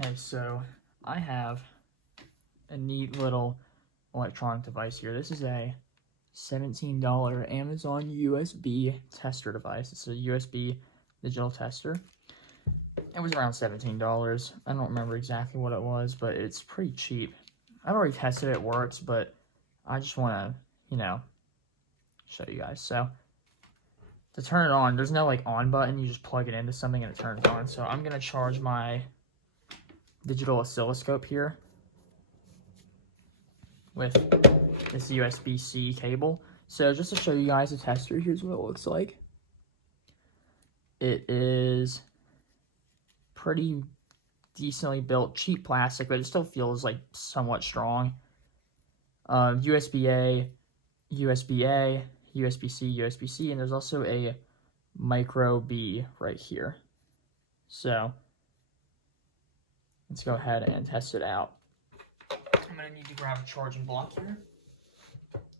Okay, so I have a neat little electronic device here. This is a $17 Amazon USB tester device. It's a USB digital tester. It was around $17. I don't remember exactly what it was, but it's pretty cheap. I've already tested it, it works, but I just want to, show you guys. So to turn it on, there's no like on button. You just plug it into something and it turns on. So I'm going to charge my digital oscilloscope here with this USB-C cable. So just to show you guys the tester, here's what it looks like. It is pretty decently built, cheap plastic, but it still feels like somewhat strong. USB-A, USB-A, USB-C, USB-C, and there's also a micro B right here. So let's go ahead and test it out. I'm going to need to grab a charging block here.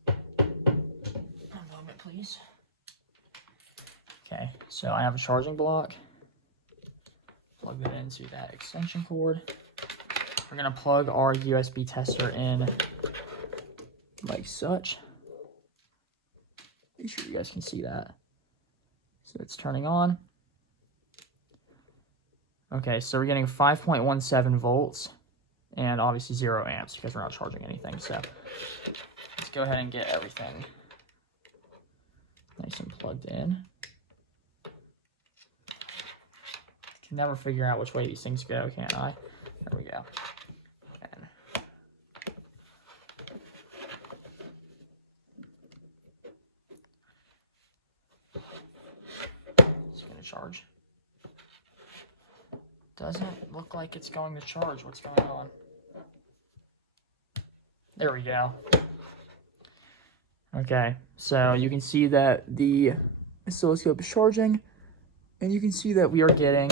A moment, please. Okay, so I have a charging block. Plug that into that extension cord. We're going to plug our USB tester in like such. Make sure you guys can see that. So it's turning on. Okay, so we're getting 5.17 volts and obviously 0 amps because we're not charging anything. So let's go ahead and get everything nice and plugged in. Can never figure out which way these things go, can I? There we go. And it's gonna charge. Doesn't look like it's going to charge. What's going on? There we go. Okay, so you can see that the oscilloscope is charging, and you can see that we are getting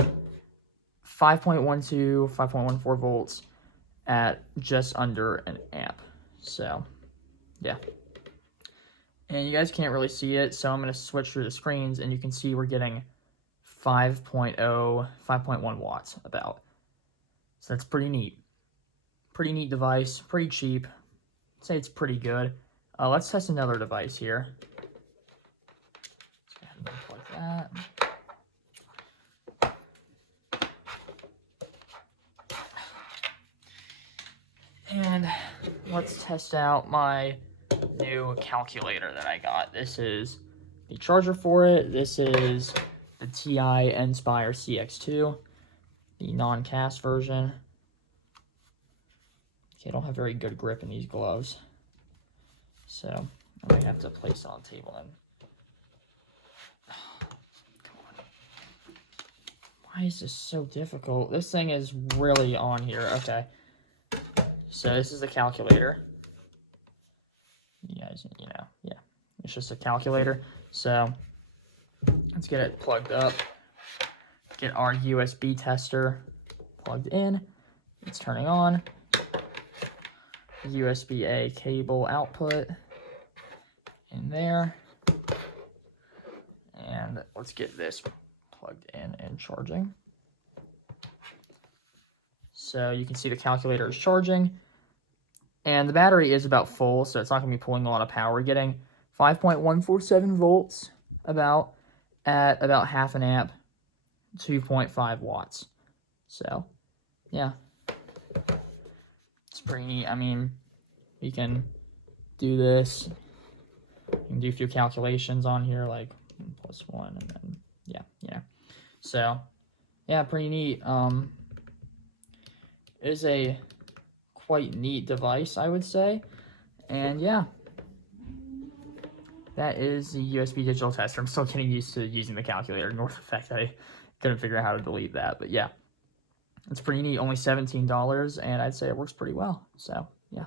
5.12, 5.14 volts at just under an amp. So, yeah. And you guys can't really see it, so I'm going to switch through the screens, and you can see we're getting 5.0, 5.1 watts about. So that's pretty neat. Pretty neat device, pretty cheap. I'd say it's pretty good. Let's test another device here. Let's go ahead and unplug that. And let's test out my new calculator that I got. This is the charger for it. This is the TI Inspire CX2, the non-cast version. Okay, I don't have very good grip in these gloves, so I might have to place it on the table and come on. Why is this so difficult? This thing is really on here. Okay, so this is the calculator. You guys, yeah, it's just a calculator. So let's get it plugged up. Get our USB tester plugged in. It's turning on. USB-A cable output in there. And let's get this plugged in and charging. So you can see the calculator is charging. And the battery is about full, so it's not going to be pulling a lot of power. We're getting 5.147 volts about at about half an amp, 2.5 watts. So, yeah. It's pretty neat. I mean, you can do this. You can do a few calculations on here, like 1 + 1, and then, yeah. So, yeah, pretty neat. It is a quite neat device, I would say. And, yeah. That is the USB digital tester. I'm still getting used to using the calculator, ignore the fact that I couldn't figure out how to delete that. But, yeah. It's pretty neat, only $17, and I'd say it works pretty well. So, yeah.